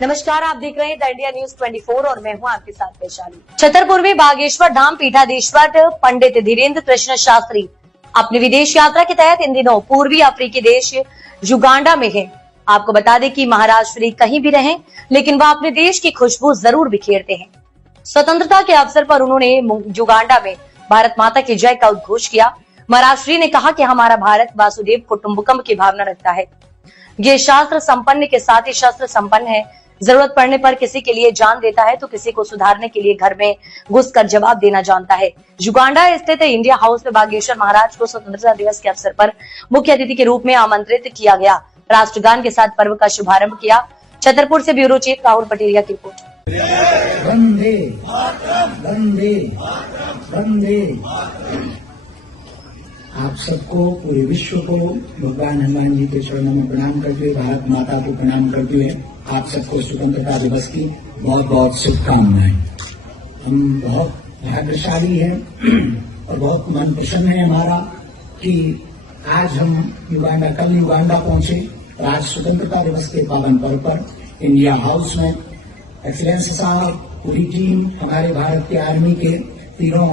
नमस्कार, आप देख रहे हैं द इंडिया न्यूज 24 और मैं हूं आपके साथ वैशाली। छतरपुर में बागेश्वर धाम पीठाधीश्वर पंडित धीरेन्द्र कृष्ण शास्त्री अपनी विदेश यात्रा के तहत इन दिनों पूर्वी अफ्रीकी देश युगांडा में हैं। आपको बता दें कि महाराज श्री कहीं भी रहें, लेकिन वह अपने देश की खुशबू जरूर बिखेरते हैं। स्वतंत्रता के अवसर पर उन्होंने युगांडा में भारत माता की जय का उद्घोष किया। महाराज श्री ने कहा कि हमारा भारत वासुदेव कुटुंबकम की भावना रखता है। ये शास्त्र संपन्न के साथ ही शस्त्र संपन्न है। जरूरत पड़ने पर किसी के लिए जान देता है तो किसी को सुधारने के लिए घर में घुसकर जवाब देना जानता है। युगांडा स्थित इंडिया हाउस में बागेश्वर महाराज को स्वतंत्रता दिवस के अवसर पर मुख्य अतिथि के रूप में आमंत्रित किया गया। राष्ट्रगान के साथ पर्व का शुभारंभ किया। छतरपुर से ब्यूरो चीफ राहुल पटेरिया की रिपोर्ट। वंदे वंदे वंदे। आप सबको, पूरे विश्व को भगवान हनुमान जी के चरणों में प्रणाम करते हुए, भारत माता को प्रणाम करते हुए आप सबको स्वतंत्रता दिवस की बहुत बहुत शुभकामनाएं। हम बहुत भाग्यशाली हैं और बहुत मन प्रसन्न है हमारा कि आज हम कल युगांडा पहुंचे और आज स्वतंत्रता दिवस के पावन पर्व पर इंडिया हाउस में एक्सीलेंस साहब, पूरी टीम, हमारे भारत के आर्मी के तीनों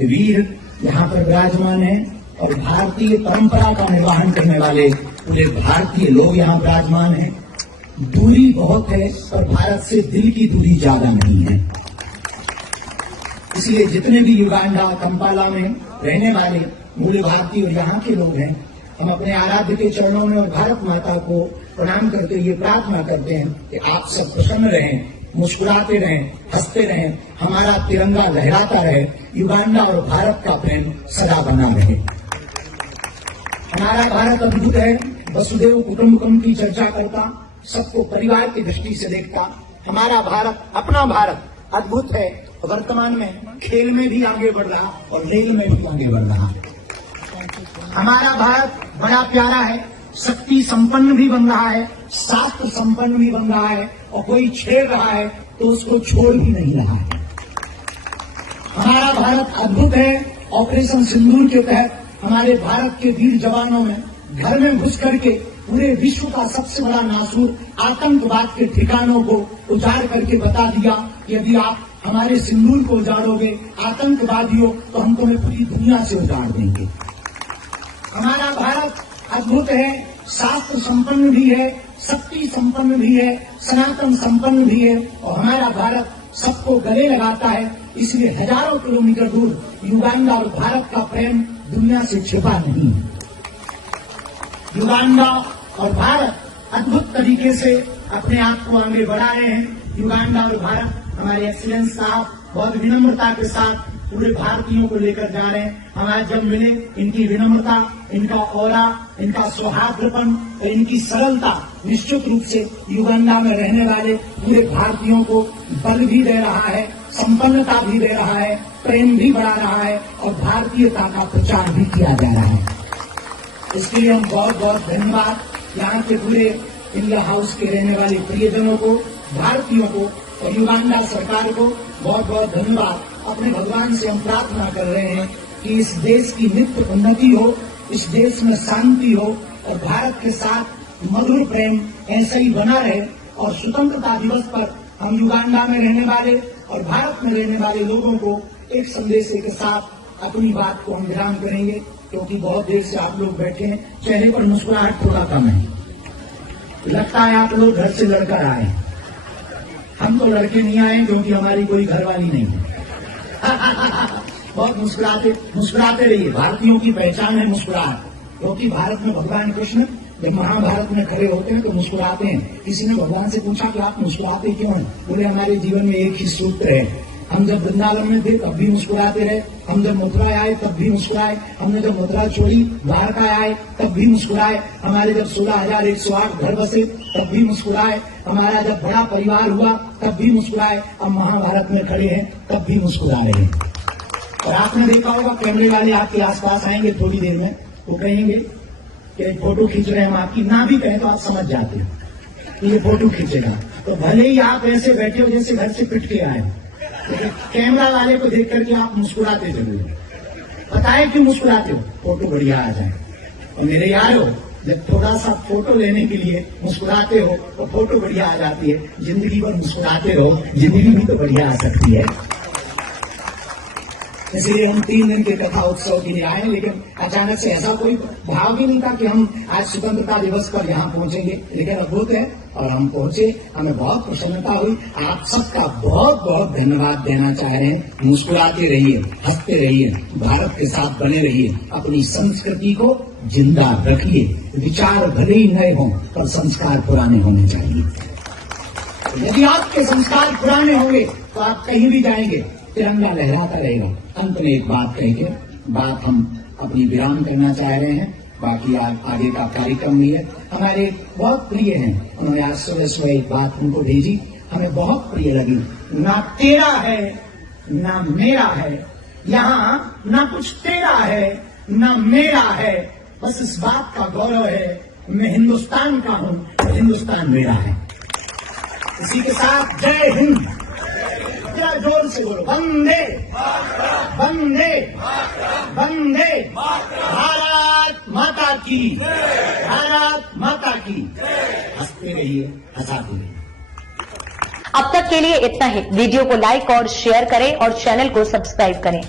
वीर यहाँ पर विराजमान हैं और भारतीय परंपरा का निर्वहन करने वाले पूरे भारतीय लोग यहाँ विराजमान हैं। दूरी बहुत है पर भारत से दिल की दूरी ज्यादा नहीं है। इसलिए जितने भी युगांडा, कंपाला में रहने वाले मूल भारतीय और यहाँ के लोग हैं, हम अपने आराध्य के चरणों में और भारत माता को प्रणाम करते हुए प्रार्थना करते हैं कि आप सब प्रसन्न रहें, मुस्कुराते रहें, हंसते रहें, हमारा तिरंगा लहराता रहे, युगांडा और भारत का प्रेम सदा बना रहे। हमारा भारत अद्भुत है, वसुदेव कुटुंबकम की चर्चा करता, सबको परिवार की दृष्टि से देखता। हमारा भारत, अपना भारत अद्भुत है। वर्तमान में खेल में भी आगे बढ़ रहा और रेल में भी आगे बढ़ रहा। हमारा भारत बड़ा प्यारा है, शक्ति संपन्न भी बन रहा है, शास्त्र संपन्न भी बन रहा है और कोई छेड़ रहा है तो उसको छोड़ भी नहीं रहा है। हमारा भारत अद्भुत है। ऑपरेशन सिंदूर के तहत हमारे भारत के वीर जवानों ने घर में घुस करके पूरे विश्व का सबसे बड़ा नासूर आतंकवाद के ठिकानों को उजाड़ करके बता दिया कि यदि आप हमारे सिंदूर को उजाड़ोगे आतंकवादियों, तो हम तुम्हें पूरी दुनिया से उजाड़ देंगे। हमारा भारत अद्भुत है, शास्त्र संपन्न भी है, शक्ति संपन्न भी है, सनातन संपन्न भी है और हमारा भारत सबको गले लगाता है। इसलिए हजारों किलोमीटर दूर युगांडा और भारत का प्रेम दुनिया से छिपा नहीं है। युगांडा और भारत अद्भुत तरीके से अपने आप को आगे बढ़ा रहे हैं। युगांडा और भारत, हमारे एक्सीलेंस साहब बहुत विनम्रता के साथ पूरे भारतीयों को लेकर जा रहे हैं। हमारे जब मिले, इनकी विनम्रता, इनका ऑरा, इनका सौहार्दपन और इनकी सरलता निश्चित रूप से युगांडा में रहने वाले पूरे भारतीयों को बल भी दे रहा है, संपन्नता भी दे रहा है, प्रेम भी बढ़ा रहा है और भारतीयता का प्रचार भी किया जा रहा है। इसके लिए हम बहुत बहुत धन्यवाद यहाँ के पूरे इंडिया हाउस के रहने वाले प्रियजनों को, भारतीयों को और युगांडा सरकार को बहुत बहुत धन्यवाद। अपने भगवान से हम प्रार्थना कर रहे हैं कि इस देश की नित्य उन्नति हो, इस देश में शांति हो और भारत के साथ मधुर प्रेम ऐसा ही बना रहे। और स्वतंत्रता दिवस पर हम युगांडा में रहने वाले और भारत में रहने वाले लोगों को एक संदेश के साथ अपनी बात को हम विराम करेंगे, क्योंकि बहुत देर से आप लोग बैठे हैं, चेहरे पर मुस्कुराहट थोड़ा कम है। लगता है आप लोग घर से लड़कर आए। हम तो लड़के नहीं आए क्योंकि हमारी कोई घरवाली नहीं है। बहुत मुस्कुराते रहिए। भारतीयों की पहचान है मुस्कुराहट, क्योंकि भारत में भगवान कृष्ण जब महाभारत में खड़े होते हैं तो मुस्कुराते हैं। किसी ने भगवान से पूछा कि आप मुस्कुराते क्यों हैं? बोले हमारे जीवन में एक ही सूत्र है, हम जब वृंदावन में थे तब भी मुस्कुराते रहे, हम जब मथुरा आए तब भी मुस्कुराए, हमने जब मथुरा छोड़ी द्वारका आए तब भी मुस्कुराए, हमारे जब 16,108 घर बसे तब भी मुस्कुराए, हमारा जब बड़ा परिवार हुआ तब भी मुस्कुराए, अब महाभारत में खड़े हैं तब भी मुस्कुरा रहे हैं। और आपने देखा होगा कैमरे वाले आपके आसपास आएंगे थोड़ी देर में, वो कहेंगे कि फोटो खींच रहे हैं हम आपकी। ना भी कहें तो आप समझ जाते हो कि ये फोटो खींचेगा। तो भले ही आप ऐसे बैठे हो जैसे घर से पिट के आए, तो कैमरा वाले को देख करके आप मुस्कुराते जरूर। पता है क्यों मुस्कुराते हो? फोटो बढ़िया आ जाए। और मेरे यारो, जब थोड़ा सा फोटो लेने के लिए मुस्कुराते हो तो फोटो बढ़िया आ जाती है, जिंदगी भर मुस्कुराते रहो, जिंदगी भी तो बढ़िया आ सकती है। इसलिए हम 3 दिन के कथा उत्सव के लिए आए, लेकिन अचानक से ऐसा कोई भाव भी नहीं था कि हम आज स्वतंत्रता दिवस पर यहाँ पहुंचेंगे, लेकिन अद्भुत है और हम पहुंचे। हमें बहुत प्रसन्नता हुई। आप सबका बहुत बहुत धन्यवाद देना चाह रहे हैं। मुस्कुराते रहिए, हंसते रहिए, भारत के साथ बने रहिए, अपनी संस्कृति को जिंदा रखिए। विचार भले ही नए हों पर संस्कार पुराने होने चाहिए। यदि आपके संस्कार पुराने होंगे तो आप कहीं भी जाएंगे तिरंगा लहराता रहेगा। अंत में एक बात कह के बात हम अपनी विराम करना चाह रहे हैं, बाकी आगे का कार्यक्रम भी है। हमारे बहुत प्रिय हैं, उन्होंने आज सुबह एक बात हमको भेजी, हमें बहुत प्रिय लगी। ना तेरा है ना मेरा है, यहाँ ना कुछ तेरा है ना मेरा है, बस इस बात का गौरव है मैं हिंदुस्तान का हूँ, हिंदुस्तान मेरा है। इसी के साथ जय हिंद, जरा जोर से बोलो, वंदे वंदे वंदे भारत माता की, भारत माता की। हंसते रहिए, हंसाते रहिए। अब तक के लिए इतना ही। वीडियो को लाइक और शेयर करें और चैनल को सब्सक्राइब करें।